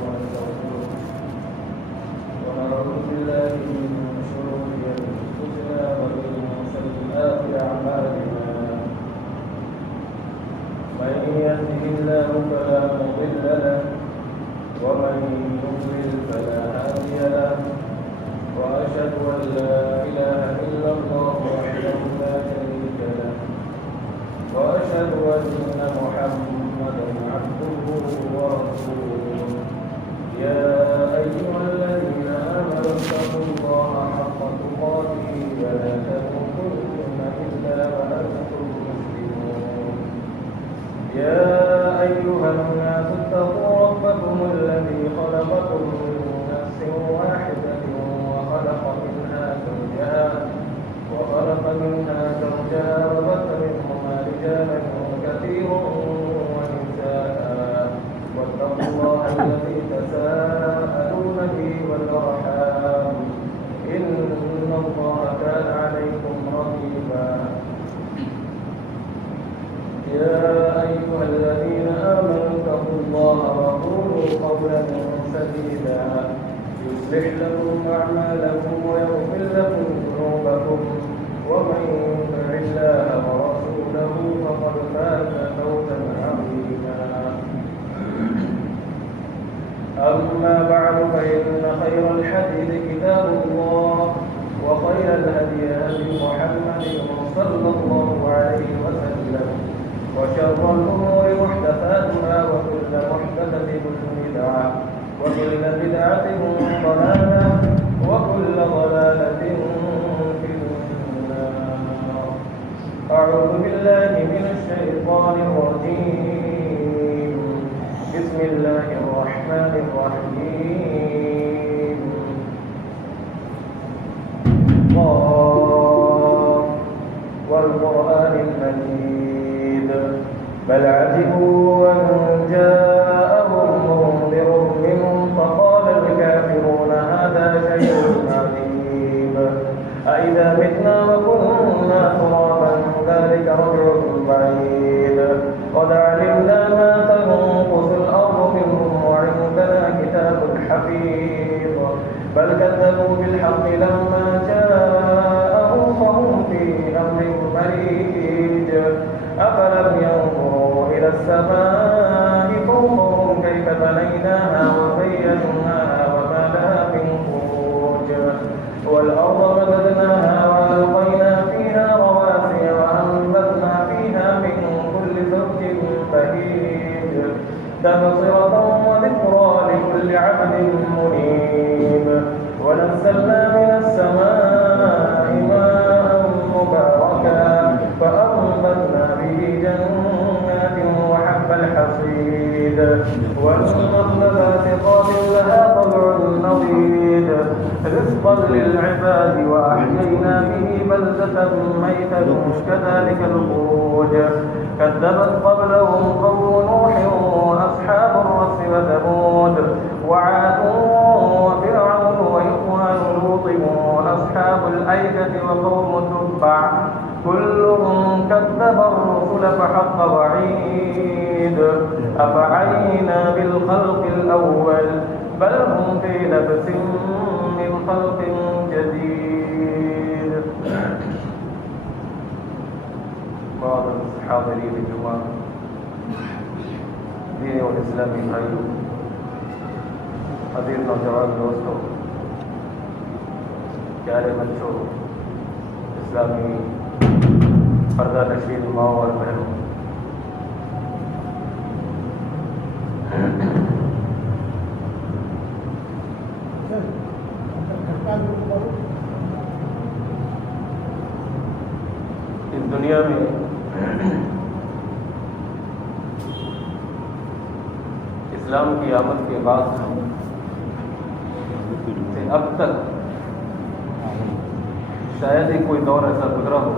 ونستغفره ونعوذ بالله من شرور أنفسنا ومن سيئات أعمالنا من يهده الله فلا مضل له ومن يضلل فلا هادي له وأشهد أن لا إله إلا الله وحده لا شريك له وأشهد أن محمدا عبده ورسوله يا أيها الذين آمنوا اتقوا الله حق تقاته ولا تموتن إلا وأنتم مسلمون يا أيها الناس اتقوا ربكم الذي خلقكم من نفس واحدة وخلق منها زوجها وبث منهما رجالا كثيرا ونساء واتقوا الله الذي تساءلون به والأرحام إن الله كان عليكم رقيبا يا أيها الذين آمنوا اتقوا الله وقولوا قولا سديدا يصلح لكم أعمالكم ويغفر لكم ذنوبكم ومن يطع الله ورسوله فقد فاز فوزا عظيما أما بعد فإن خير الحديث كتاب الله وخير الهدي هدي محمد صلى الله عليه وسلم وشر الأمور محدثاتها وكل محدثة بدعة وكل بدعة ضلالة وكل ضلالة في النار. أعوذ بالله من الشيطان الرجيم. بسم الله الرحمن الرحيم. قاف والقرآن المجيد بل عجبوا أن جاءهم منذر منهم فقال الكافرون هذا شيء عجيب أإذا متنا وكنا ترابا ذلك رجع بعيد قد علمنا ما تنقص الأرض منهم وعندنا كتاب حفيظ بل كذبوا بالحق لما جاءهم فهم في أمر مريج أفلم ينظروا إلى السماء فوقهم كيف بنيناها وزيناها وما لها من فروج والأرض مددناها وألقينا فيها رواسي وأنبتنا فيها من كل زوج بهيج تبصرة وذكرى لكل عبد منيب ونزلنا من السماء ماء مباركا فأنبتنا به جنات وحب الحصيد والنخل باسقات لها طلع نضيد رزقا للعباد وأحيينا به بلدة ميتا كذلك الخروج كذبت قبلهم قوم نوح وأصحاب الرس وثمود وعاد وفرعون وإخوان لوط وأصحاب الأيكة وقوم تبع كلهم كذب الرسل فحق وعيد أفعينا بالخلق الأول بل هم في لبس من خلق جديد. بعض الحاضرين الجمعة دین اور اسلامی بھائیوں عزیز نوجوان دوستوں پیارے بچوں اسلامی پردہ نشین ماؤں اور بہنوں اس دنیا میں اسلام کی آمد کے بعد سے اب تک شاید ہی کوئی دور ایسا گزرا ہو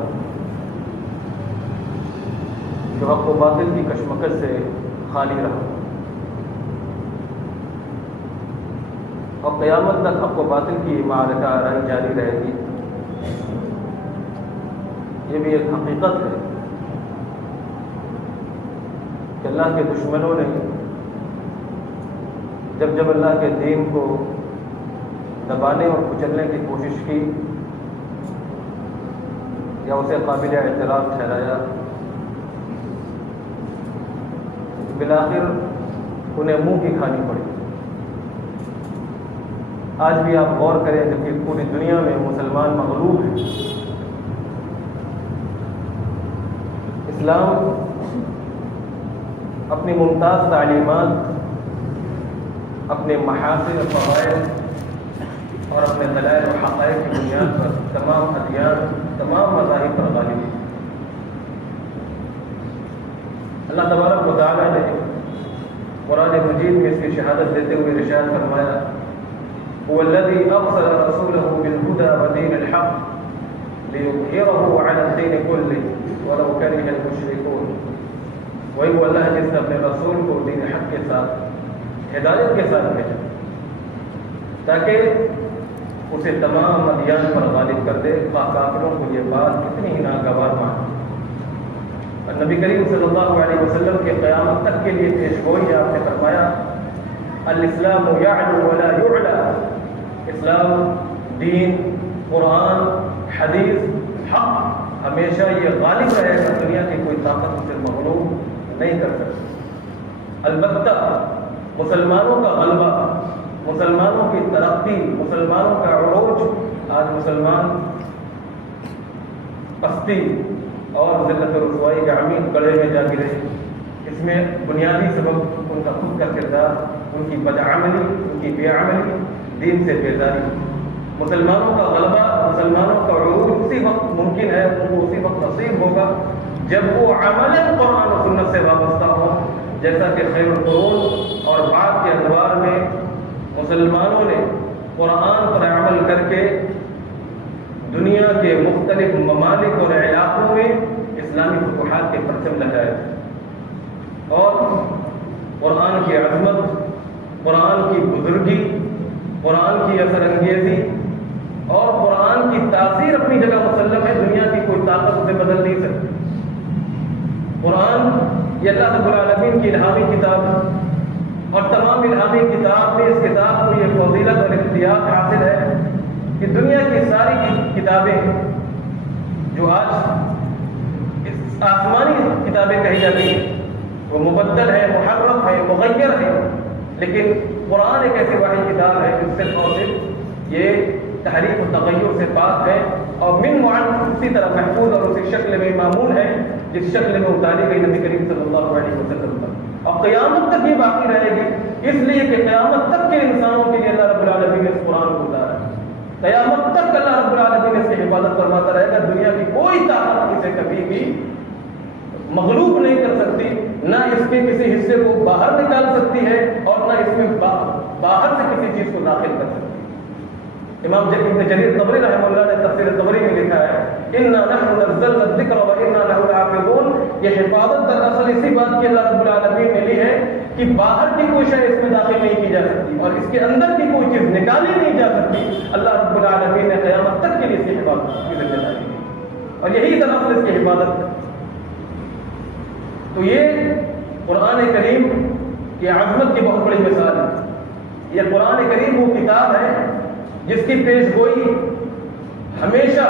جو حق و باطل کی کشمکش سے خالی رہا اور قیامت تک حق و باطل کی معرکہ آرائی جاری رہے گی. یہ بھی ایک حقیقت ہے کہ اللہ کے دشمنوں نے جب اللہ کے دین کو دبانے اور کچلنے کی کوشش کی یا اسے قابل اعتراف ٹھہرایا، بالآخر انہیں منہ کی کھانی پڑی۔ آج بھی آپ غور کریں جبکہ پوری دنیا میں مسلمان مغلوب ہیں، اسلام اپنی ممتاز تعلیمات، اپنے محاسن و فوائد اور اپنے دلائل و حقائق کی بنیاد پر تمام ادیان، تمام مذاہب پر غالب ہے۔ اللہ تبارک و تعالیٰ نے قرآن مجید میں اس کی شہادت دیتے ہوئے ارشاد فرمایا، هو الذي أرسل رسوله بالهدى ودين الحق ليظهره على الدين كله ولو كره المشركون۔ وہی وہ اللہ جس نے اپنے رسول کو دین حق کے ساتھ، ہدایت کے ساتھ بھیجا تاکہ اسے تمام ادیان پر غالب کر دے، کافروں کو یہ بات کتنی ہی ناگوار مانے۔ اور نبی کریم صلی اللہ علیہ وسلم کے قیامت تک کے لیے پیشگوئی آپ نے فرمایا، الاسلام یعلو ولا یعلا، اسلام، دین، قرآن، حدیث، حق ہمیشہ یہ غالب رہے گا، دنیا کی کوئی طاقت اسے مغلوب نہیں کر سکتی۔ البتہ مسلمانوں کا غلبہ، مسلمانوں کی ترقی، مسلمانوں کا عروج، آج مسلمان پستی اور ذلت و رسوائی کے عمیق گڑھے میں جا گرے، اس میں بنیادی سبب ان کا خود کا کردار، ان کی بدعملی، ان کی بے عملی، دین سے بیزاری۔ مسلمانوں کا غلبہ، مسلمانوں کا عروج اسی وقت ممکن ہے، ان کو اسی وقت نصیب ہوگا جب وہ عملاً قرآن و سنت سے وابستہ ہو، جیسا کہ خیر القرون اور بعد کے ادوار میں مسلمانوں نے قرآن پر عمل کر کے دنیا کے مختلف ممالک اور علاقوں میں اسلامی فتوحات کے پرچم لہرائے اور قرآن کی عظمت، قرآن کی بزرگی، قرآن کی اثر انگیزی اور قرآن کی تاثیر اپنی جگہ مسلم ہے، دنیا کی کوئی طاقت اسے بدل نہیں سکتی۔ قرآن یہ اللہ رب العالمین کی الہامی کتاب ہے اور تمام الہامی کتاب میں اس کتاب کو یہ فضیلت اور اختیار حاصل ہے کہ دنیا کی ساری کتابیں جو آج اس آسمانی کتابیں کہی جاتی ہیں وہ مبدل ہے، محرف ہے، مغیر ہے، لیکن قرآن ایک ایسی واحد کتاب ہے جو صرف اور صرف یہ تحریف و تغیر سے پاک ہے اور من معن اسی طرح محفوظ اور اسی شکل میں معمول ہے جس شکل میں اتاری گئی نبی کریم صلی اللہ علیہ وسلم پر، اور قیامت تک یہ باقی رہے گی، اس لیے کہ قیامت تک کے انسانوں کے لیے اللہ رب العالمین نے اس قرآن کو اتارا ہے۔ قیامت تک اللہ رب العالمین اس کی حفاظت فرماتا رہے گا، دنیا کی کوئی طاقت اسے کبھی بھی مغلوب نہیں کر سکتی، نہ اس کے کسی حصے کو باہر نکال سکتی ہے اور نہ اس میں باہر سے کسی چیز کو داخل کر سکتی ہے۔ امام ابن جریر طبری رحمہ اللہ نے تفسیر طبری میں لکھا ہے، اِنَّا نَحْنُ نَزَّلْنَا الذِّكْرَ وَإِنَّا لَهُ لَحَافِظُونَ، یہ حفاظت دراصل اسی بات کی اللہ رب العالمین نے لی ہے کہ باہر کی کوئی شے اس میں داخل نہیں کی جا سکتی اور اس کے اندر کی کوئی چیز نکالی نہیں جا سکتی۔ اللہ رب العالمین نے قیامت تک کے لیے اس کی حفاظت کی ذمہ داری دی اور یہی دراصل اس کی حفاظت ہے۔ تو یہ قرآن کریم کی عظمت کی بہت بڑی مثال ہے۔ یہ قرآن کریم وہ کتاب ہے جس کی پیش گوئی ہمیشہ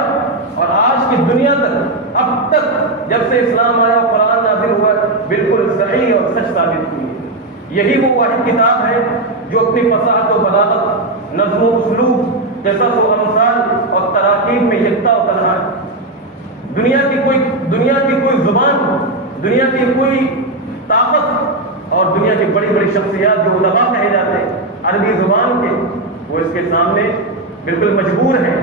اور آج کی دنیا تک، اب تک جب سے اسلام آیا اور قرآن نازل ہوا، بالکل صحیح اور سچ ثابت ہوئی ہے۔ یہی وہ واحد کتاب ہے جو اپنی فصاحت و بلاغت، نظم و اسلوب، قصص و امثال اور تراکیب میں یکتا و تنہا ہے۔ دنیا کی کوئی زبان، دنیا کی کوئی طاقت اور دنیا کی بڑی بڑی شخصیات جو علماء کہے جاتے ہیں عربی زبان کے، وہ اس کے سامنے بالکل مجبور ہیں۔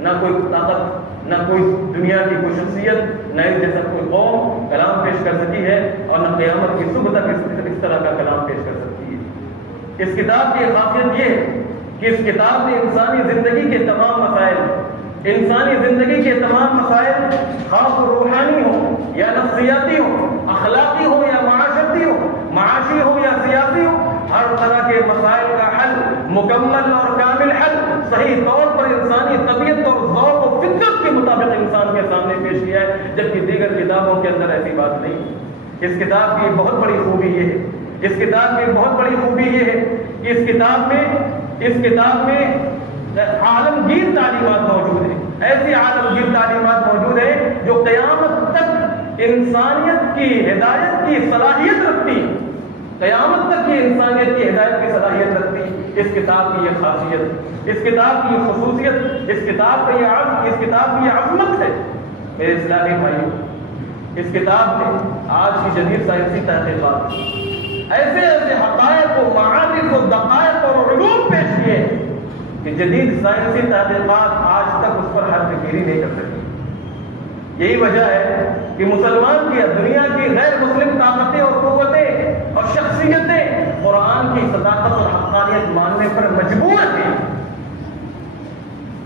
نہ کوئی طاقت، نہ کوئی دنیا کی کوئی شخصیت، نہ اس جیسا کوئی قوم کلام پیش کر سکی ہے اور نہ قیامت کی صبح تک اس طرح کا کلام پیش کر سکتی ہے۔ اس کتاب کی خاصیت یہ ہے کہ اس کتاب نے انسانی زندگی کے تمام مسائل، خاص روحانی ہو یا نفسیاتی ہو، اخلاقی ہو یا معاشرتی ہو، معاشی ہو یا سیاسی ہو، ہر طرح کے مسائل کا حل، مکمل اور کامل حل، صحیح طور پر انسانی طبیعت اور ذوق و فطرت کے مطابق انسان کے سامنے پیش کیا ہے، جبکہ دیگر کتابوں کے اندر ایسی بات نہیں۔ اس کتاب کی بہت بڑی خوبی یہ ہے، اس کتاب کی بہت بڑی خوبی یہ ہے کہ اس کتاب میں عالمگیر تعلیمات موجود ہیں، ایسی عالمگیر تعلیمات موجود ہیں جو قیامت تک انسانیت کی ہدایت کی صلاحیت رکھتی، قیامت تک کی انسانیت کی ہدایت کی صلاحیت رکھتی۔ اس کتاب کی یہ خاصیت، اس کتاب کی یہ خصوصیت، اس کتاب کی یہ عظمت ہے۔ میرے اسلامی بھائیوں، اس کتاب میں آج کی جدید سائنسی تحقیقات ایسے حقائق و معارف و دقائق اور علوم پیش کیے کہ جدید سائنسی تحقیقات آج تک اس پر حد گیری نہیں کر سکی۔ یہی وجہ ہے کہ مسلمان کی دنیا کی غیر مسلم طاقتیں اور قوتیں اور شخصیتیں قرآن کی صداقت اور حقانیت ماننے پر مجبور ہیں۔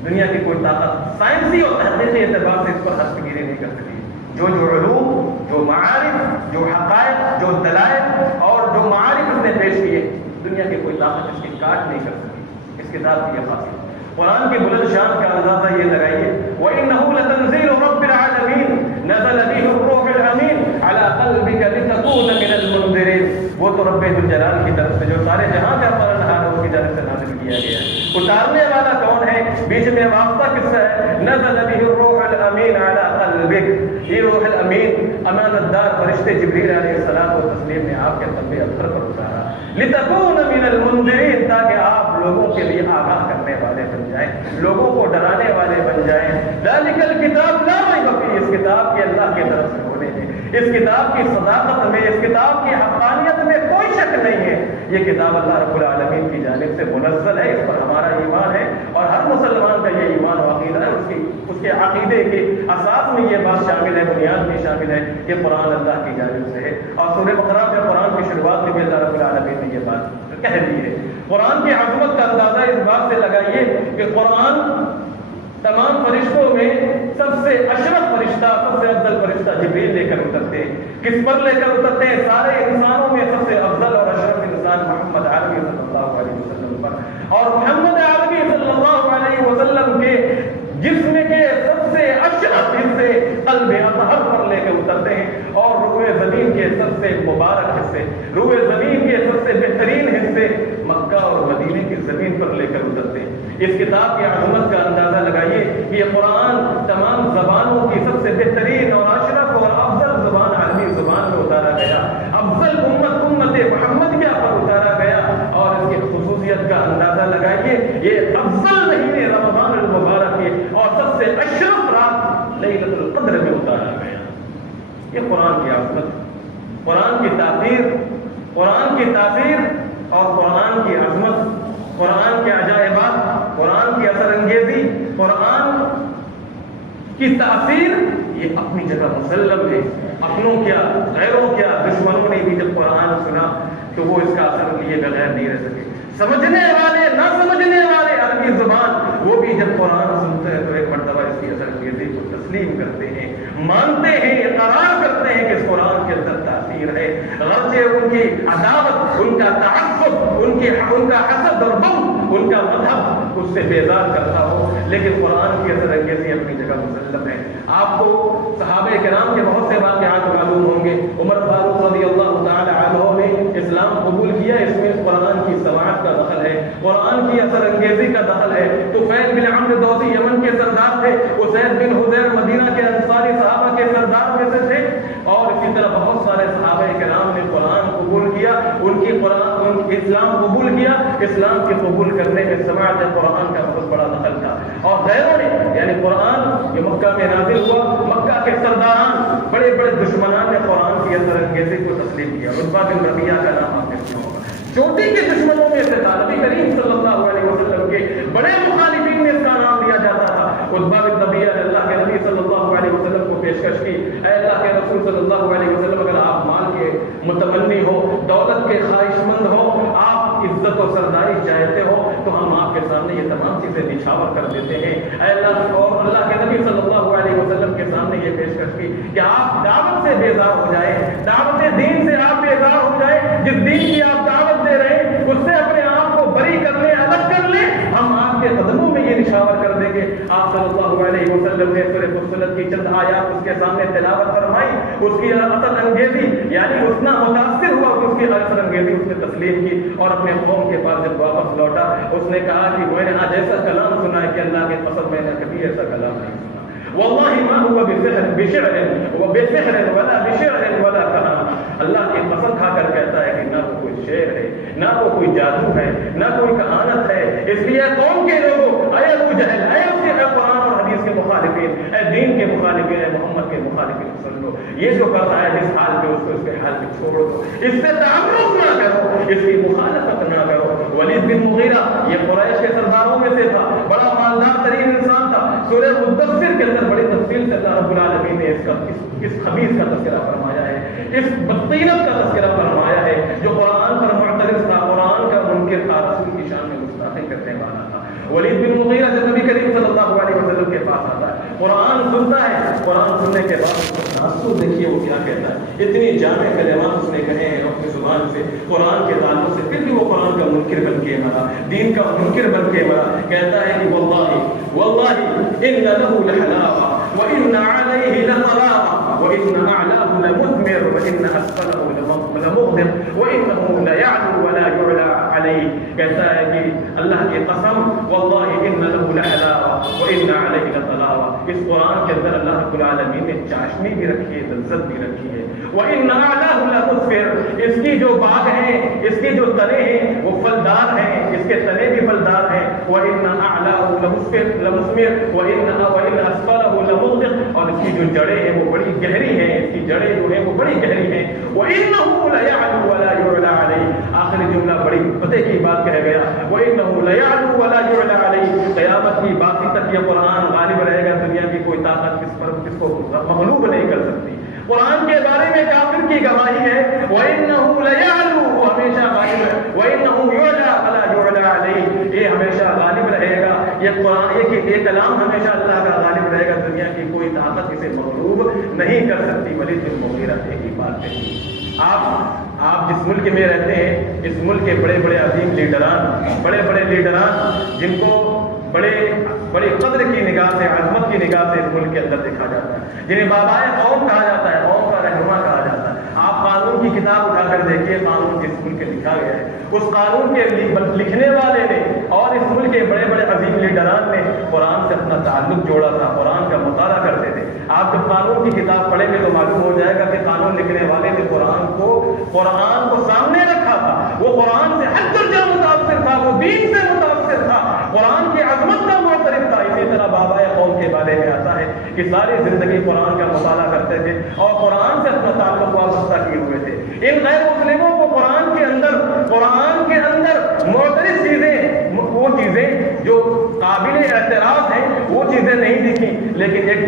دنیا کی کوئی طاقت سائنسی اور تحقیقی اعتبار سے اس پر حد گیری نہیں کر سکی۔ جو علوم، جو معارف، جو حقائق، جو دلائل اور جو معارف اس نے پیش کیے، دنیا کی کوئی طاقت اس کی کاٹ نہیں کر سکی۔ اس کتاب کی یہ خاصیت، قرآن کی بلند شان کا اندازہ یہ لگائیے، وَإِنَّهُ لَتَنزِيلُ رَبِّ الْعَالَمِينَ نَزَلَ بِهِ الرُّوحُ الْأَمِينُ عَلَى قَلْبِكَ لِتَكُونَ مِنَ الْمُنذِرِينَ۔ وہ تو رب ذوالجلال کی طرف سے، جو سارے جہاں کا پالنہار ہے، اس کی جانب سے نازل کیا گیا ہے۔ اتارنے والا کون ہے؟ بیچ میں واسطہ کس سے ہے؟ نزل به الروح الامین علی قلبک۔ یہ روح الامین امانت دار فرشتے جبریل علیہ السلام و تسلیم نے آپ کے قلب اطہر پر اتارا، لتکون من المنذرین، تاکہ آپ لوگوں کے لیے آگاہ کرنے والے بن جائیں، لوگوں کو ڈرانے والے بن جائیں۔ ذالک الکتاب لا ریب فیہ، اس کتاب کی اللہ کی طرف سے ہونے میں، اس کتاب کی صداقت میں، اس کتاب کی حقانیت میں کوئی شک نہیں ہے۔ یہ کتاب اللہ رب العالمین کی جانب سے منزل ہے، اس پر ہمارا ایمان ہے، اور ہر مسلمان کا یہ ایمان و عقیدہ ہے، اس کے عقیدے کے اساس میں یہ بات شامل ہے، بنیاد میں شامل ہے کہ قرآن اللہ کی جانب سے ہے۔ اور سورہ بقرہ میں قرآن کی شروعات میں بھی اللہ رب العالمین نے یہ بات کہہ دی ہے۔ قرآن کی عظمت کا اندازہ اس بات سے لگائیے کہ قرآن تمام فرشتوں میں سب سے اشرف فرشتہ، سب سے افضل فرشتہ جبریل لے کر اترتے ہیں۔ کس پر لے کر اترتے ہیں؟ سارے انسانوں میں سب سے افضل اور اشرف انسان محمد عربی صلی اللہ علیہ وسلم پر، اور محمد عربی صلی اللہ علیہ وسلم کے جسم کے سب سے اشرف حصے قلب اطہر پر لے کر اترتے ہیں، اور روئے زمین کے سب سے مبارک حصے، روئے زمین کے سب سے بہترین حصے مکہ اور مدینے کی زمین پر لے کر اترتے ہیں۔ اس کتاب کی عظمت کا اندازہ لگائیے کہ یہ قرآن تمام زبانوں کی سب سے بہترین اور اشرف اور افضل زبان عربی زبان میں اتارا گیا، افضل امت محمدیہ پر اتارا گیا، اور اس کی خصوصیت کا اندازہ لگائیے، یہ افضل مہینے رمضان المبارک کے اور سب سے اشرف رات لیلۃ القدر میں اتارا گیا۔ یہ قرآن کی عظمت، قرآن کی تاثیر، قرآن کی تاثیر اور قرآن کی عظمت، قرآن کے عجائبات، قرآن کی اثر انگیزی، قرآن کی تاثیر، یہ اپنی جگہ مسلم ہے۔ اپنوں کیا، غیروں کیا، دشمنوں نے بھی جب قرآن سنا تو وہ اس کا اثر لیے بغیر نہیں رہ سکے۔ سمجھنے والے، نہ سمجھنے والے عربی زبان، وہ بھی جب قرآن سنتے ہیں تو ایک مرتبہ اس کی اثر انگیزی کو تسلیم کرتے ہیں، مانتے ہیں، اقرار کرتے ہیں کہ اس قرآن کے اندر تاثیر ہے، غرضے ان کی عداوت، ان کا تعصب، ان کا حسد اور بغض، ان کا مذہب اس سے بیزار کرتا ہو، لیکن قرآن کی اثر انگیزی اپنی جگہ مسلم ہے۔ آپ کو صحابہ کرام کے بہت سے واقعات معلوم ہوں گے۔ عمر فاروق رضی اللہ تعالی عنہ نے اسلام قبول کیا، اس میں قرآن کی سماعت کا دخل ہے، قرآن کی اثر انگیزی کا دخل ہے۔ طفیل بن عمرو دوسی یمن کے سردار تھے، اسید بن حضیر مدینہ کے انصاری صحابہ کے سردار میں سے تھے، اور اسی طرح بہت سارے صحابہ کرام نے قرآن قبول کیا، اسلام قبول کیا۔ اسلام کے قبول کرنے میں سماعت قرآن کا بہت بڑا دخل تھا، اور غیروں نے، یعنی قرآن یہ مکہ میں نازل ہوا، مکہ کے سرداران، بڑے بڑے دشمنان نے قرآن کی اثر انگیزی کو تسلیم کیا۔ عتبہ بن ربیعہ کا نام آپ نے سنا ہوگا، چوٹی کے دشمنوں میں سے تھا، نبی کریم صلی اللہ علیہ وسلم کے بڑے مخالفین میں اس کا نام لیا جاتا تھا۔ عتبہ بن ربیعہ نے اللہ کے نبی صلی اللہ علیہ وسلم کو پیشکش کی، اے اللہ کے رسول صلی اللہ علیہ وسلم، اگر آپ مال کے متمنی ہو، دولت کے خواہش مند ہو، آپ عزت و سرداری چاہتے ہو، تو ہم آپ کے سامنے یہ تمام چیزیں نچھاور کر دیتے ہیں۔ اے اللہ، اور اللہ کے نبی صلی اللہ علیہ وسلم کے سامنے یہ پیشکش کی کہ آپ دعوت سے بیزار ہو جائیں، دعوت دین سے آپ بیزار ہو جائیں، جس دین کی آپ دعوت دے رہے ہیں اس سے اپنے آپ کو بری کر لیں، الگ کر لیں، ہم آپ کے قدموں میں یہ نچھاور کر دیں گے، آپ صلی اللہ علیہ وسلم نے سورہ فصلت کی چند آیات اس کے سامنے تلاوت فرمائی، اس کی اثر انگیزی یعنی اتنا متاثر ہوا کہ اس کی اثر انگیزی اس نے تسلیم کی، اور اپنے قوم کے پاس جب واپس لوٹا اس نے کہا کہ میں نے آج ایسا کلام سنا ہے کہ اللہ کے قسم میں نے کبھی ایسا کلام نہیں سنا، واللہ ما هو بشعر ولا بشعر ولا کلام، اللہ کی قسم کھا کر کہتا ہے کہ نہ وہ کوئی شعر ہے، نہ وہ کوئی جادو ہے، نہ کوئی کہانت ہے۔ اس لیے قوم کے لوگوں، اے ابو جہل، اے اس کے قرآن اور حدیث کے مخالفین، اے دین کے مخالفین، اے محمد کے مخالفین، سن لو، یہ جو کر رہا ہے جس حال پہ اس کو اس کے حال پہ چھوڑ دو، اس سے تعلق نہ کرو، اس کی مخالفت نہ کرو۔ ولید بن مغیرہ یہ قریش کے سرداروں میں سے تھا، بڑا مالدار ترین انسان تھا۔ سورہ مدثر کے اندر بڑی تفصیل سے اللہ رب العالمین نے اس خبیث کا تذکرہ فرمایا ہے، اس بدطینت کا تذکرہ فرمایا ہے جو قرآن پر معترض تھا، قرآن کا منکر تھا، رسول کی شان میں گستاخی کرنے والا تھا۔ ولید بن مغیرہ جب نبی کریم صلی اللہ علیہ وسلم کے پاس آتا ہے، قرآن سنتا ہے، قرآن سننے کے بعد تاثر دیکھیے وہ کیا کہتا ہے، اتنی جامع کلمات اس نے کہے ہیں اپنی زبان سے قرآن کے تعلق سے، پھر بھی وہ قرآن کا منکر بن کے مرا، دین کا منکر بن کے مرا۔ کہتا ہے کہ واللہ ان له لحلاوة وان عليه لطلاوة وان اعلاه لمثمر وان اسفله لمغدر وانه ليعلو ولا يعلى عليه۔ کہتا ہے کہ اللہ کی قسم، واللہ ان له لحلاوة وان عليه لطلاوة، اس قرآن کے اندر اللہ رب العالمین نے چاشنی بھی رکھی ہے، لذت بھی رکھی ہے۔ وان اعلاه لمثمر، اس کی جو باغ ہیں، اس کے جو تنے ہیں وہ پھلدار ہیں، اس کے تنے بھی پھلدار ہیں۔ وان اعلاه لمثمر وان اسفله لمغدق، اور اس کی جو جڑیں ہیں وہ بڑی گہری ہیں، اس کی جڑیں جو ہیں وہ بڑی گہری ہیں۔ وانه ليعلو ولا يعلى عليه، آخری جملہ بڑی پتے کی بات کہہ گیا، وانه ليعلو ولا يعلى عليه، قیامت کی باقی تک یہ قرآن غالب رہے گا، دنیا کی کوئی طاقت کس کو مغلوب نہیں کر سکتی۔ قرآن کے بارے میں کافر کی گواہی ہے، وانه ليعلو، وہ ہمیشہ غالب ہے، وانه يعلى ولا يعلى عليه، یہ ہمیشہ غالب رہے گا، یہ قرآن یہ کلام ہمیشہ اللہ کا غالب رہے گا، دنیا کی کوئی طاقت اسے مغلوب نہیں کر سکتی۔ ولید بن مغیرہ ایک ہی بات کہی، آپ جس ملک میں رہتے ہیں، اس ملک کے بڑے بڑے عظیم لیڈران جن کو بڑے قدر کی نگاہ سے، عظمت کی نگاہ سے اس ملک کے اندر دیکھا جاتا ہے، جنہیں بابائے قوم کہا جاتا ہے، قوم کا رہنما کہا جاتا ہے۔ آپ قانون کی کتاب اٹھا کر دیکھیے، قانون جس ملک کے لکھا گیا ہے، اس قانون کے لکھنے والے نے اور اس ملک کے بڑے بڑے عظیم لیڈران نے قرآن سے اپنا تعلق جوڑا تھا، قرآن کا مطالعہ کرتے تھے۔ آپ جب قانون کی کتاب پڑھیں گے تو معلوم ہو جائے گا کہ قانون لکھنے والے نے قرآن کو سامنے رکھا تھا، وہ قرآن سے حد درجہ متاثر تھا، وہ دین سے متاثر تھا، قرآن کی عظمت کا معترف تھا۔ اسی طرح بابائے قوم کے بارے میں آتا ہے کہ ساری زندگی قرآن کا مطالعہ کرتے تھے اور قرآن سے اپنا تعلق وابستہ کیے ہوئے تھے۔ ان غیر مسلموں کو قرآن کے اندر معترف چیزیں، وہ چیزیں جو قابل اعتراض ہیں وہ چیزیں نہیں دکھی، لیکن ایک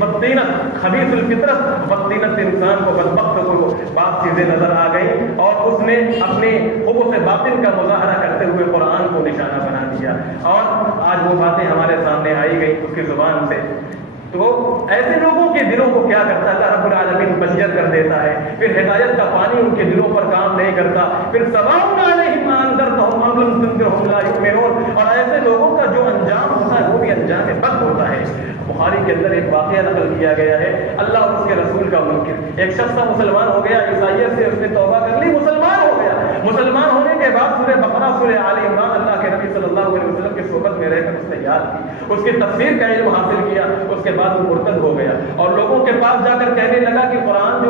بدطینت، خبیث الفطرت، بدطینت انسان کو، بدبخت کو بعض چیزیں نظر آ گئی اور اس نے اپنے خبث باطن کا مظاہرہ کرتے ہوئے قرآن کو نشانہ بنا دیا، اور آج وہ باتیں ہمارے سامنے آئی گئی اس کی زبان سے۔ تو ایسے لوگوں کے دلوں کو کیا کرتا ہے اللہ رب العالمین بنجر کر دیتا ہے، پھر ہدایت کا پانی ان کے دلوں پر کام نہیں کرتا، پھر سواء علیہم انذرتہم ام لم تنذرہم لا یؤمنون، اور ایسے لوگوں کا جو انجام ہوتا ہے وہ بھی انجام بد ہوتا ہے۔ بخاری کے اندر ایک واقعہ نقل کیا گیا ہے، اللہ اور اس کے رسول کا منکر، ایک شخص مسلمان ہو گیا، عیسائیت سے اس نے توبہ کر لی، مسلمان ہو گیا، مسلمان ہونے کے بعد سورہ بقرہ، سورہ آل عمران اللہ کے نبی صلی اللہ علیہ وسلم کی صحبت میں رہ کر اس نے یاد کی، اس کی تفسیر کا علم حاصل کیا، اس کے بعد وہ مرتد ہو گیا اور لوگوں کے پاس جا کر کہنے لگا کہ قرآن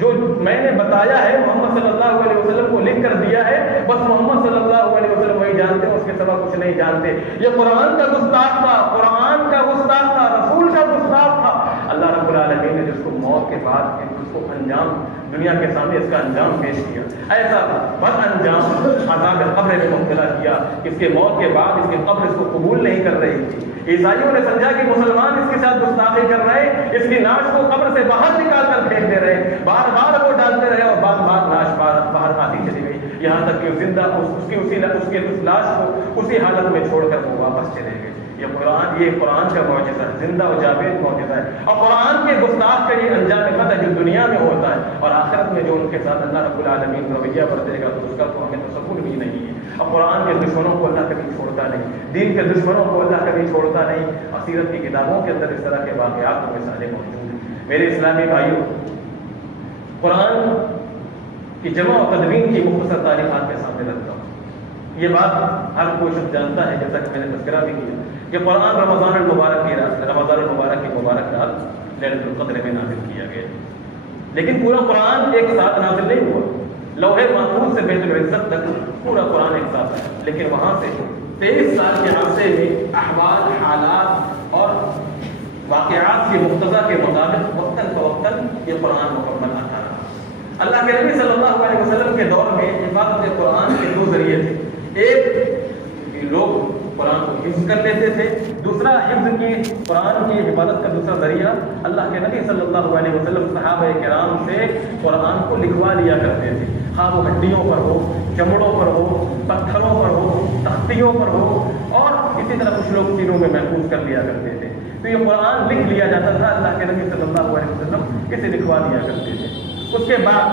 جو میں نے بتایا ہے، محمد صلی اللہ علیہ وسلم کو لکھ کر دیا ہے، بس محمد صلی اللہ علیہ وسلم وہی جانتے ہیں، اس کے سوا کچھ نہیں جانتے۔ یہ قرآن کا گستاخ تھا، قرآن کا گستاخ تھا، رسول کا گستاخ تھا۔ اللہ رب العالمین نے جس کو موت کے بعد اس کو انجام، دنیا کے سامنے اس کا انجام پیش کیا، ایسا بد انجام عذاب قبر میں مبتلا کیا، اس کے موت کے بعد اس کی قبر اس کو قبول نہیں کر رہی تھی۔ عیسائیوں نے سمجھا کہ مسلمان اس کے ساتھ گستاخی کر رہے ہیں، اس کی ناش کو قبر سے باہر نکال کر پھینک دے رہے، بار بار وہ ڈالتے رہے اور بار بار ناش باہر آتی چلی گئی، یہاں تک کہ زندہ اس لاش کو اسی حالت میں چھوڑ کر وہ واپس چلے گئے۔ یہ قرآن کا معجزہ ہے، زندہ و جاوید معجزہ ہے، اور قرآن کے گستاخ کا یہ انجام مت ہے جو دنیا میں ہوتا ہے، اور آخرت میں جو ان کے ساتھ اللہ رب العالمین رویہ برتے گا تو اس کا تو ہمیں تصور بھی نہیں ہے۔ اور قرآن کے دشمنوں کو اللہ کبھی چھوڑتا نہیں، دین کے دشمنوں کو اللہ کبھی چھوڑتا نہیں، اور سیرت کی کتابوں کے اندر اس طرح کے واقعات و مثالیں موجود ہیں۔ میرے اسلامی بھائیوں، قرآن کی جمع و تدوین کی مختصر تعریفات کے سامنے رکھتا ہوں۔ یہ بات ہر کوئی شخص جانتا ہے، جیسا کہ میں نے تذکرہ بھی کیا کہ قرآن رمضان المبارک کی مبارک رات لیلۃ القدر میں نازل کیا گیا، لیکن پورا قرآن ایک ساتھ نازل نہیں ہوا۔ لوح محفوظ سے بیت العزت تک پورا قرآن ایک ساتھ ہے، لیکن وہاں سے 23 سال کے عرصے میں احوال، حالات اور واقعات کی مقتضا کے مطابق وقتاً فوقتاً یہ قرآن مکمل آتا رہا۔ اللہ کے نبی صلی اللہ علیہ وسلم کے دور میں حفاظت قرآن کے 2 ذریعے تھے۔ ایک لوگ قرآن کو حفظ کر لیتے تھے، دوسرا حفظ کی قرآن کی حفاظت کا دوسرا ذریعہ اللہ کے نبی صلی اللہ علیہ وسلم صحابہ کرام سے قرآن کو لکھوا لیا کرتے تھے، خواہ وہ ہڈیوں پر ہو، چمڑوں پر ہو، پتھروں پر ہو، تختیوں پر ہو، اور اسی طرح کچھ لوگ سینوں میں محفوظ کر لیا کرتے تھے۔ تو یہ قرآن لکھ لیا جاتا تھا، اللہ کے نبی صلی اللہ علیہ وسلم اسے لکھوا دیا کرتے تھے۔ اس کے بعد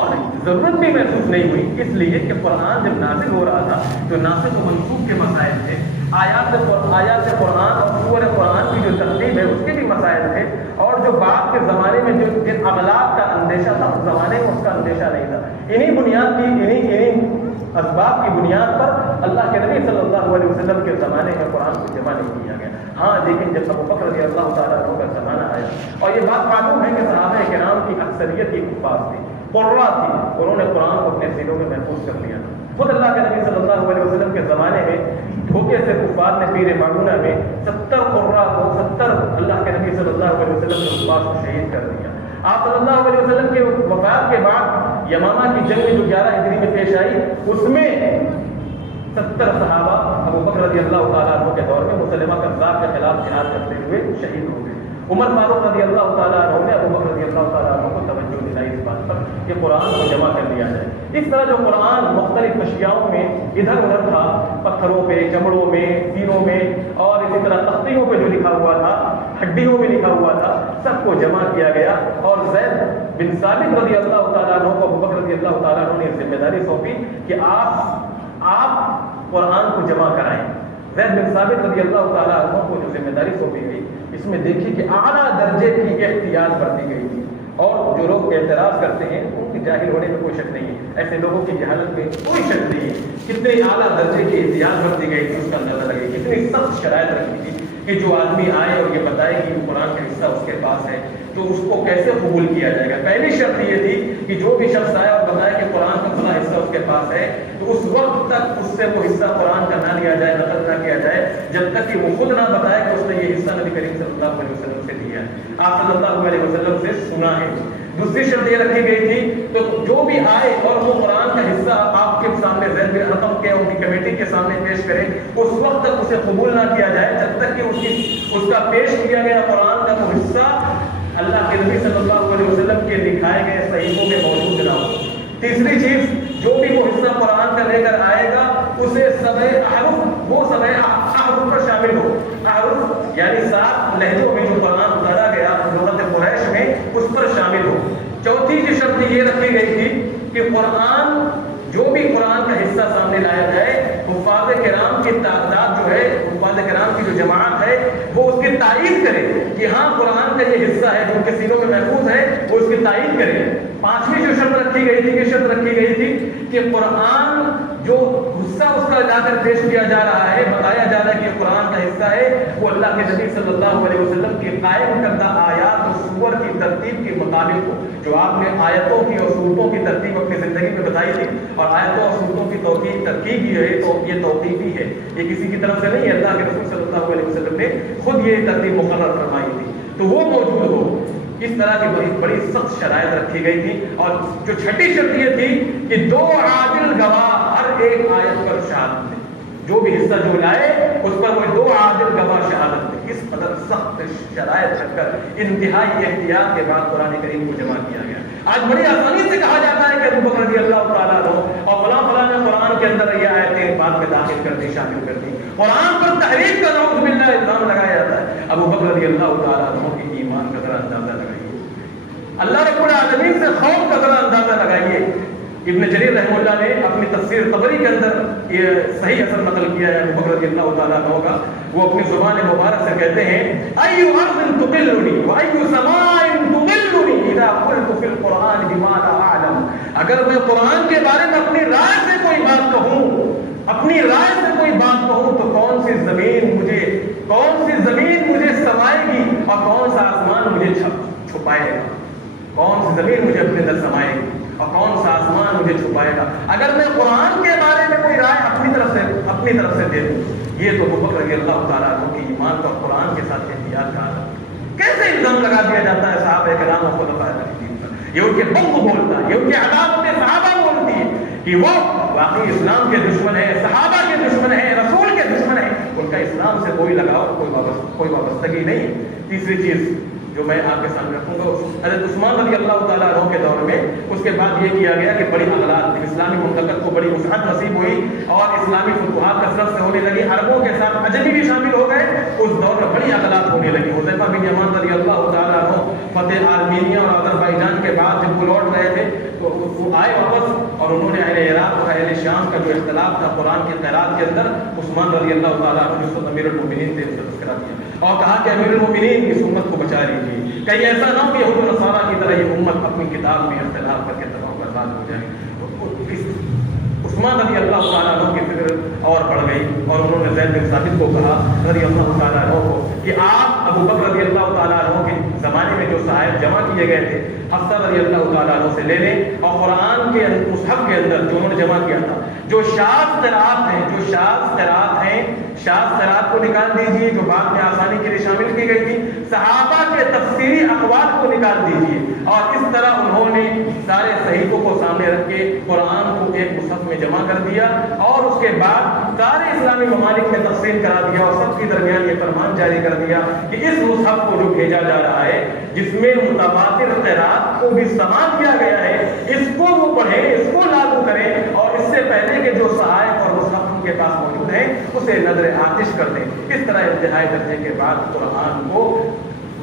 اور ضرورت بھی محسوس نہیں ہوئی، اس لیے کہ قرآن جب نازل ہو رہا تھا تو ناسخ و منسوخ کے مسائل تھے، آیات قرآن اور سور قرآن کی جو ترتیب ہے اس کے بھی مسائل تھے، اور جو بعد کے زمانے میں جو جن اغلاط کا اندیشہ تھا اس زمانے میں اس کا اندیشہ نہیں تھا۔ انہی اسباب کی بنیاد پر اللہ کے نبی صلی اللہ علیہ وسلم کے زمانے میں قرآن کو جمع نہیں کیا گیا۔ ہاں، لیکن جب ابو بکر رضی اللہ تعالیٰ عنہ کا زمانہ آیا، اور یہ بات معلوم ہے کہ صحابہ کرام کی اکثریت ہی حفاظ تھی، قرہ تھی، انہوں نے قرآن کو اپنے سینوں میں محفوظ کر لیا۔ خود اللہ کے نبی صلی اللہ علیہ وسلم کے زمانے میں دھوکے سے کفار نے پیر معمونہ میں 70 قرہ کو 70 اللہ کے نبی صلی اللہ علیہ وسلم کے حفاظ کو شہید کر دیا۔ آپ صلی اللہ علیہ وسلم کے وفات کے بعد یمامہ کی جنگ جو 11 ہجری میں پیش آئی، اس میں 70 صحابہ ابو بکر رضی اللہ تعالیٰ عنہ کے دور میں مسلمہ کذاب کے خلاف جہاد کرتے ہوئے شہید ہو گئے۔ عمر فاروق رضی اللہ تعالیٰ عنہ نے ابو بکر رضی اللہ تعالیٰ عنہ کو توجہ دلائی اس بات پر کہ قرآن کو جمع کر دیا جائے۔ اس طرح جو قرآن مختلف اشیاؤں میں ادھر ادھر تھا، پتھروں پہ، چمڑوں میں، سینوں میں، اور اسی طرح تختیوں پہ جو لکھا ہوا تھا، ہڈیوں میں لکھا ہوا تھا، سب کو جمع کیا گیا، اور زید بن ثابت رضی اللہ تعالیٰ عنہ کو ابو بکر رضی اللہ تعالیٰ عنہ نے ذمہ داری سونپی کہ آپ قرآن کو جمع کرائیں۔ زید بن ثابت رضی اللہ تعالیٰ عنہ کو جو ذمہ داری سونپی گئی، اس میں دیکھیے کہ اعلیٰ درجے کی احتیاط برتی گئی تھی، اور جو لوگ اعتراض کرتے ہیں ان کی جاہل ہونے میں کوئی شک نہیں ہے، ایسے لوگوں کی جہالت میں کوئی شک نہیں ہے۔ کتنے اعلیٰ درجے کی احتیاط برتی گئی تھی اس کا اندازہ لگے، کتنی سخت شرائط رکھی تھی کہ جو آدمی آئے اور یہ بتائے کہ قرآن کا حصہ اس کے پاس ہے تو اس کو کیسے قبول کیا جائے گا۔ پہلی شرط یہ تھی کہ جو بھی شخص آیا اور بتایا کہ قرآن کا فلاں حصہ اس کے پاس ہے تو اس وقت تک اس سے وہ حصہ قرآن کا نہ لیا جائے، نقل نہ کیا جائے، جب تک کہ وہ خود نہ بتائے کہ اس نے یہ حصہ نبی کریم صلی اللہ علیہ وسلم سے لیا ہے، آپ صلی اللہ علیہ وسلم سے سنا ہے۔ دوسری شرط یہ رکھی گئی تھی تو جو بھی آئے اور وہ قرآن کا حصہ آپ کے سامنے زید بن ارقم کے ان کی کمیٹی کے سامنے پیش کرے، اس وقت تک اسے قبول نہ کیا جائے جب تک کہ اس کا پیش کیا گیا قرآن کا وہ حصہ اللہ کے نبی صلی اللہ علیہ وسلم کے لکھائے گئے صحیفوں میں موجود نہ ہو۔ تیسری چیز، جو بھی وہ حصہ قرآن کا لے کر آئے گا اسے سبع احرف پر شامل ہو۔ احرف یعنی 7 لہجوں میں جو قرآن اتارا گیا لغت قریش میں، اس پر شامل ہو۔ چوتھی جو شرط یہ رکھی گئی تھی کہ قرآن، جو بھی قرآن کا حصہ سامنے لایا جائے، حفاظ کرام کی تعداد جو ہے، حفاظ کرام کی جو جماعت ہے وہ اس کی تائید کرے کہ ہاں قرآن کا یہ حصہ ہے جو ان کے سینوں میں محفوظ ہے، وہ اس کی تائید کرے۔ پانچویں جو شرط رکھی گئی تھی، یہ شرط رکھی گئی تھی کہ قرآن جو حصہ اس کا لا کر پیش کیا جا رہا ہے، بتایا جا رہا ہے کہ یہ قرآن کا حصہ ہے، وہ اللہ کے نبی صلی اللہ علیہ وسلم کی قائم کردہ آیات اور سور کی ترتیب کے مطابق ہو۔ جو آپ نے آیتوں کی اور سورتوں کی ترتیب اپنی زندگی میں بتائی تھی، اور آیتوں اور سورتوں کی ترکیب یہ ہے تو یہ توقیفی ہے، یہ کسی کی طرف سے نہیں ہے، اللہ کے رسول صلی اللہ علیہ وسلم نے خود یہ ترتیب مقرر فرمائی تھی، تو وہ موجود ہو۔ اس طرح کی بڑی سخت شرائط رکھی گئی تھی۔ اور جو چھٹی شرط یہ تھی کہ 2 عادل گواہ ہر ایک آیت پر شہادت دیں، جو بھی حصہ جو لائے اس پر وہ 2 عادل گواہ شہادت دیں۔ اس قدر سخت شرائط رکھ کر انتہائی احتیاط کے بعد قرآن کریم کو جمع کیا گیا۔ آج بڑی آسانی سے کہا جاتا ہے کہ ابو بکر رضی اللہ تعالیٰ عنہ اور فلاں نے قرآن کے اندر یہ آیتیں بعد میں داخل کر دی، شامل کر دی، قرآن پر تحریف کا نعوذ باللہ الزام لگایا جاتا ہے۔ ابو بکر رضی اللہ تعالیٰ عنہ کی ایمان کا ذرا اندازہ لگائیے، اللہ رب العالمین سے خوف کا ذرا اندازہ لگائیے۔ ابن جریر رحمہ اللہ نے اپنی تفسیر طبری کے اندر یہ صحیح اثر نقل کیا ہے ابو بکر رضی اللہ تعالیٰ عنہ کا. وہ اپنی زبان مبارک سے کہتے ہیں ای ارض تقلنی و ای سماء تقلنی اذا قلت فی القرآن بما لا اعلم. اگر میں قرآن کے بارے میں اپنی رائے سے کوئی بات کہوں، اپنی رائے سے کوئی بات کہوں، تو کون سی زمین مجھے سمائے گی اور کون سا آسمان مجھے چھپائے گا؟ کون سی زمین مجھے اپنے اندر سمائے گی اور کون سا آسمان مجھے چھپائے گا اگر میں قرآن کے بارے میں کوئی رائے اپنی طرف سے دے دوں؟ یہ تو ابو بکر رضی اللہ تعالیٰ عنہ کی ایمان کا قرآن کے ساتھ احتیاط کا کیسے الزام لگا دیا جاتا ہے صحابہ کرام اور خلفائے راشدین پر؟ یہ ان کے بنگ بولتا ہے، یہ ان کے عداوت صحابہ بولتی ہے کہ وہ واقعی اسلام کے دشمن ہیں، صحابہ کے دشمن ہیں، رسول کے دشمن ہیں. ان کا اسلام سے کوئی لگاؤ، کوئی وابستگی نہیں. تیسری چیز جو میں آپ کے سامنے رکھوں گا، حضرت عثمان رضی اللہ تعالیٰ عنہ کے دور میں اس کے بعد یہ کیا گیا کہ بڑی اغلاط، اسلامی مملکت کو بڑی وسعت نصیب ہوئی اور اسلامی فتوحات کثرت سے ہونے لگی، عربوں کے ساتھ اجمی بھی شامل ہو گئے. اس دور میں بڑی اغلاط ہونے لگی. حذیفہ بن یمان رضی اللہ تعالیٰ عنہ فتح آرمینیا اور آذربائیجان کے بعد جب وہ لوٹ رہے تھے تو وہ آئے واپس اور انہوں نے اہل عراق اور اہل شام کا جو اختلاف تھا قرآن کے قرات کے اندر، عثمان رضی اللہ تعالیٰ عنہ جس کو امیر المؤمنین تھے اس کا تذکرہ کیا اور کہا کہ امیر المؤمنین اس امت کو بچا لیجیے، کہیں ایسا نہ ہو کہ یہود و نصارہ کی طرح یہ امت اپنی کتاب میں اختلاف کر کے تباہ و برباد ہو جائے. عثمان رضی اللہ تعالیٰ عنہ کی فکر اور بڑھ گئی اور انہوں نے زید بن ثابت کو کہا رضی اللہ تعالیٰ عنہ کو کہ آپ ابو بکر رضی اللہ تعالیٰ عنہ کے زمانے میں جو صحائف جمع کیے گئے تھے حفصہ رضی اللہ تعالیٰ عنہ سے لے لیں اور قرآن کے مصحف کے اندر جو انہوں نے جمع کیا تھا جو شاذ قرات کو نکال دیجیے جو بعد میں آسانی کے لیے شامل کی گئی تھی، صحابہ کے تفسیری اقوال کو نکال دیجیے. اور اس طرح انہوں نے سارے صحیفوں کو سامنے رکھ کے قرآن کو ایک مصحف میں جمع کر دیا اور اس کے بعد سارے اسلامی ممالک میں تقسیم کرا دیا اور سب کے درمیان یہ فرمان جاری کر دیا کہ اس مصحف کو جو بھیجا جا رہا ہے جس میں متواتر قرات کو بھی سماعت کیا گیا ہے، اس کو وہ پڑھیں، اس کو لاگو کریں اور اس سے پہلے کہ جو صحائف اور مصحف ان کے پاس موجود ہیں اسے نظر آتش کر دیں. اس طرح انتہائی درجے کے بعد قرآن کو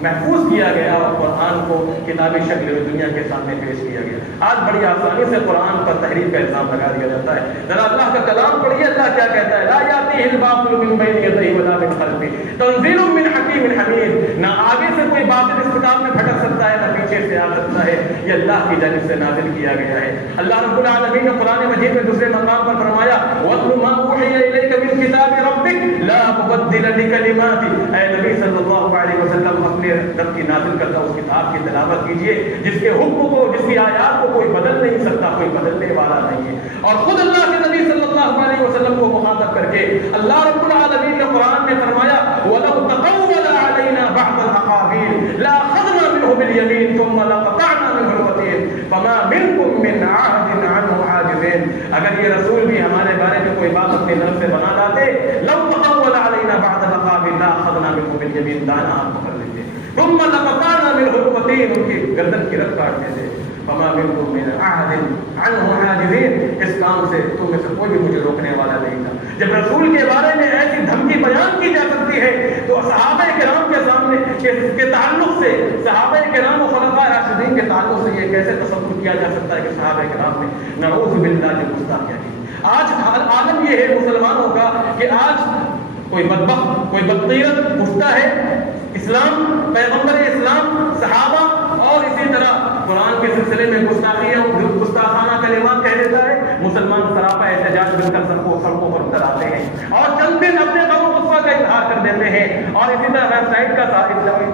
محفوظ کیا گیا اور قرآن کو کتابی شکل میں دنیا کے سامنے پیش کیا گیا. آج بڑی آسانی سے قرآن پر تحریف کا الزام لگا دیا جاتا ہے. ذرا اللہ کا کلام پڑھیے، اللہ کیا کہتا ہے، لا یاتیہ الباطل من بین یدیہ ولا من خلفہ تنزیل من حکیم حمید. نہ آگے سے کوئی باطل اس کتاب میں پھٹک سکتا ہے نہ پیچھے سے آ سکتا ہے، یہ اللہ کی جانب سے نازل کیا گیا ہے. اللہ رب العالمین نے قرآن مجید میں دوسرے مقام پر فرمایا وَاتْلُ مَا أُوحِيَ إِلَيْكَ مِنْ كِتَابِ رَبِّكَ لَا مُبَدِّلَ لِكَلِمَاتِهِ. اے نبی صلی اللہ علیہ وسلم اپنے رب کی نازل کرتا اس کتاب کی تلاوت کیجیے جس کے حکم کو، جس کی آیات کو کوئی بدل نہیں سکتا، کوئی بدلنے والا نہیں ہے. اور خود اللہ کے نبی صلی اللہ علیہ وسلم کو مخاطب کر کے اللہ رب العالمین نے قرآن میں فرمایا وَلَوْ تَقَوَّلَ عَلَيْنَا بَعْضَ الْأَقَاوِيلِ لَأَخَذْنَا مِنْهُ بِالْيَمِينِ ثُمَّ لَقَطَعْنَا مِنْهُ الْوَتِينَ فَمَا مِنْكُمْ مِنْ عَهْدٍ عَنْهُ عَاجِزِينَ. اگر یہ رسول بھی ہمارے بارے میں کوئی بات اپنے نفس سے بنا لاتے لَوْ تَقَوَّلَ عَلَيْنَا بَعْضَ الْأَقَاوِيلِ لَأَخَذْنَا مِنْهُ بِالْيَمِينِ. دانا ہاتھ پکڑ لیجیے ثم لقطعنا منه الوتين، ان کی گردن کی رت کاٹ دیتے. فما منكم من احد عنه حاجزين. اس کام سے تم میں سے کوئی بھی مجھے روکنے والا نہیں تھا. جب رسول کے بارے میں ایسی دھمکی بیان کی جا سکتی ہے تو صحابہ کرام کے سامنے کے تعلق سے، صحابہ کرام و خلفائے راشدین کے تعلق سے یہ کیسے تصور کیا جا سکتا ہے کہ صحابہ کرام نے نعوذ باللہ کی گستاخیاں کی. آج عالم یہ ہے مسلمانوں کا کہ آج کوئی بدبخت، کوئی بدقیرت اٹھتا ہے اسلام، پیغمبر اسلام، صحابہ اور اسی طرح قرآن کے سلسلے میں گستاخانہ کلمات کہہ دیتا ہے. مسلمان سراپا احتجاج مل کر سڑکوں پر اتر آتے ہیں اور چند دن اپنے غم و غصہ کا اظہار کر دیتے ہیں اور اسی طرح ویب سائٹ کا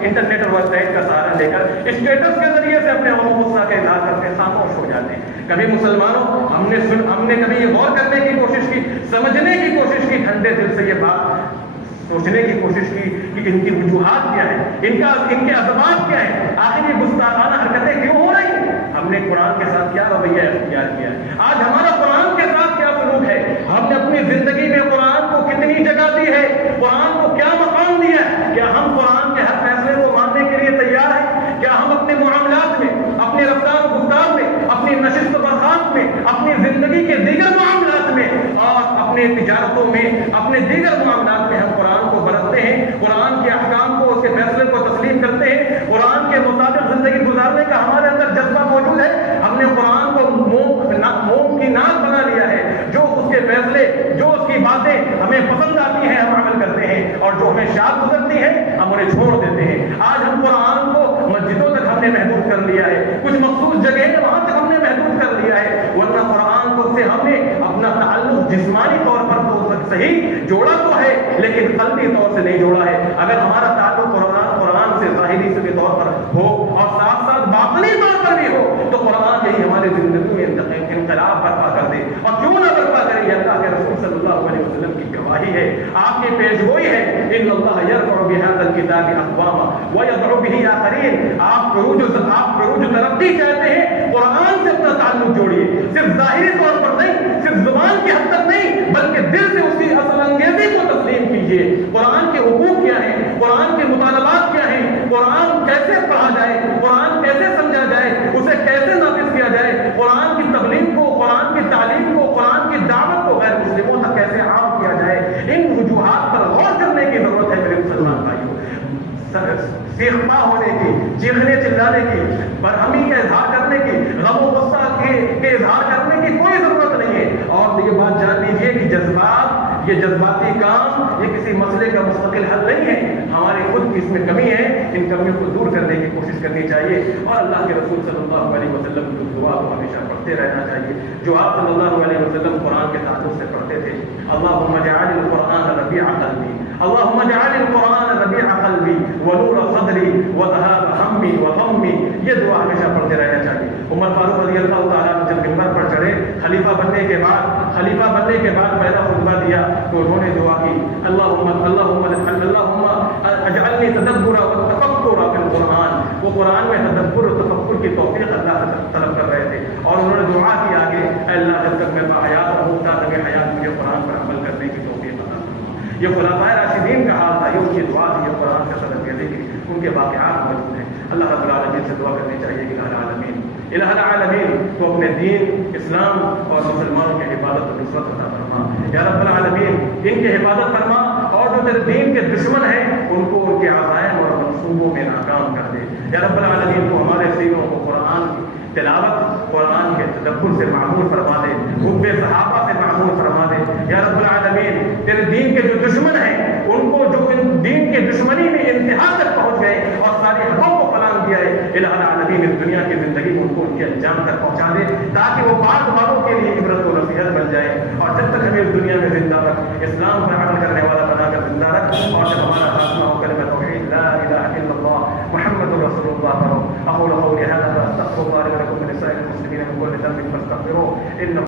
انٹرنیٹ اور ویب سائٹ کا سہارا لے کر اسٹیٹس کے ذریعے سے اپنے غم و غصہ کا اظہار کر کے خاموش ہو جاتے ہیں. کبھی مسلمانوں ہم نے کبھی یہ غور کرنے کی کوشش کی، سمجھنے کی کوشش کی، ٹھنڈے دل سے یہ بات سوچنے کی کوشش کی کہ ان کی وجوہات کیا ہیں، ان کے اسباب کیا ہیں، آخر یہ گستاخانہ حرکتیں کیوں ہو رہی ہیں. ہم نے قرآن کے ساتھ کیا رویہ اختیار کیا ہے، آج ہمارا قرآن کے ساتھ کیا سلوک ہے، ہم نے اپنی زندگی میں قرآن کو کتنی جگہ دی ہے، قرآن کو کیا مقام دیا ہے، کیا ہم قرآن کے ہر فیصلے کو ماننے کے لیے تیار ہیں، کیا ہم اپنے معاملات میں، اپنے رفتار و گفتار میں، اپنی نشست و برخاست میں، اپنی زندگی کے دیگر معاملات میں اور اپنے تجارتوں میں، اپنے دیگر معاملات میں ہم قرآن کو برتتے ہیں، قرآن کے احکام کو، اس کے فیصلے کو تسلیم کرتے ہیں، قرآن کے مطابق زندگی گزارنے کا ہمارے اندر جذبہ موجود ہے. ہم نے قرآن کو موم کی ناک بنا لیا ہے، جو اس کے فیصلے، جو خواہشات گزرتی ہیں ہم انہیں چھوڑ دیتے ہیں. آج ہم قرآن کو مسجدوں تک ہم نے محدود کر لیا ہے, کچھ مخصوص جگہ ہے وہاں تک ہم نے محدود کر لیا ہے, ورنہ قرآن کو سے ہم نے اپنا تعلق جسمانی طور پر تو صحیح جوڑا تو ہے لیکن قلبی طور سے نہیں جوڑا ہے. اگر ہمارا تعلق قرآن سے ظاہری کے طور پر ہو اور ساتھ ساتھ باطنی طور پر بھی ہو تو قرآن یہی ہماری زندگی میں انقلاب برپا کر دے. اور کیوں نہ برپا کرے, یہ اللہ کے رسول صلی اللہ علیہ وسلم کی گواہی ہے, آپ کی پیشگوئی ہے. ان اللہ یرفع بهذا الكتاب اقواما ويضع به آخرین. آپ عروج ترقی چاہتے ہیں, قرآن سے اپنا تعلق جوڑیے, صرف ظاہری طور پر نہیں, صرف زبان کی حد تک نہیں, بلکہ دل سے اس کی اصل انگیزی کو تسلیم کیجیے. قرآن کے حقوق کیا ہیں, قرآن کے مطالبات کیا ہیں, قرآن کیسے پڑھا جائے, قرآن کیسے سمجھا جائے, اسے کیسے نافذ کیا جائے, قرآن کی تبلیغ کو, قرآن کی تعلیم کو, قرآن کی دعوت کو غیر مسلموں تک کیسے عام کیا جائے, ان وجوہات پر غور کرنے کی ضرورت ہے میرے مسلمان بھائیوں. سیخپا ہونے کی, چیخنے چلانے کی, برہمی کا اظہار کرنے کی, غم و غصہ کے اظہار کرنے کی کوئی ضرورت نہیں ہے. اور یہ بات جان لیجیے کہ جذبات, یہ جذباتی کام یہ کسی مسئلے کا مستقل حل نہیں ہے. ہماری خود کی اس میں کمی ہے, ان کمیوں کو دور کرنے کی کوشش کرنی چاہیے. اور اللہ کے رسول صلی اللہ علیہ وسلم کی دعا کو ہمیشہ پڑھتے رہنا چاہیے, جو آپ صلی اللہ علیہ وسلم قرآن کے تعلق سے پڑھتے تھے. اللہم اجعل القرآن ربیع قلبی, اللہم اجعل القرآن ربیع قلبی ونور صدری وذهاب ہمی وغمی. یہ دعا ہمیشہ پڑھتے رہنا چاہیے. عمر فاروق رضی اللہ تعالیٰ عنہ جب منبر پر چڑھے, خلیفہ بننے کے بعد پہلا خطبہ دیا تو انہوں نے دعا کی, اللہم اجعلنی تدبرا وتفکرا فی القرآن. وہ قرآن میں تدبر و تفکر کی توفیق اللہ سے طلب کر رہے تھے, اور انہوں نے دعا کی آگے, اے اللہ جب تک میں باحیات رہوں تا تک حیات مجھے قرآن پر عمل کرنے کی توفیق عطا فرما. یہ خلفائے راشدین کا حال تھا, یہ ان کی دعا تھی, یہ قرآن کا صدق ہے, لیکن ان کے واقعات موجود ہیں. اللہ رب العالمین سے دعا کرنی چاہیے کہ الہ العالمین تو اپنے دین, اسلام اور مسلمانوں کی حفاظت و نصرت عطا فرما. یا رب العالمین ان کی حفاظت فرما, اور جو تیرے دین کے دشمن ہیں ان کو ان کے عزائم اور منصوبوں میں ناکام کر دے. یا رب العالمین تو ہمارے سینوں کو قرآن کی تلاوت, قرآن کے تدبر سے معمور فرما دے, حب صحابہ سے معمور فرما دے. یا رب العالمین تیرے دین کے جو دشمن ہیں ان کو, جو ان دین کے دشمنی میں انتہا تک پہنچ گئے اور ساری حقوں کو فلاں کیا ہے, الہ العالمین اس دنیا کی زندگی میں ان کو ان کے انجام تک پہنچا دے, تاکہ وہ بعد والوں کے لیے عبرت و نصیحت بن جائے. اور جب تک ہمیں اس دنیا میں زندہ رکھ, اسلام پر عمل کرنے والا بنا کر زندہ رکھ, اور جب ہمارا خاتمہ ہو کلمہ توحید لا الہ الا اللہ محمد رسول اللہ کرو. اقول قولی هذا واستغفر الله لي ولكم ولسائر المسلمين من كل ذنب فاستغفروه انه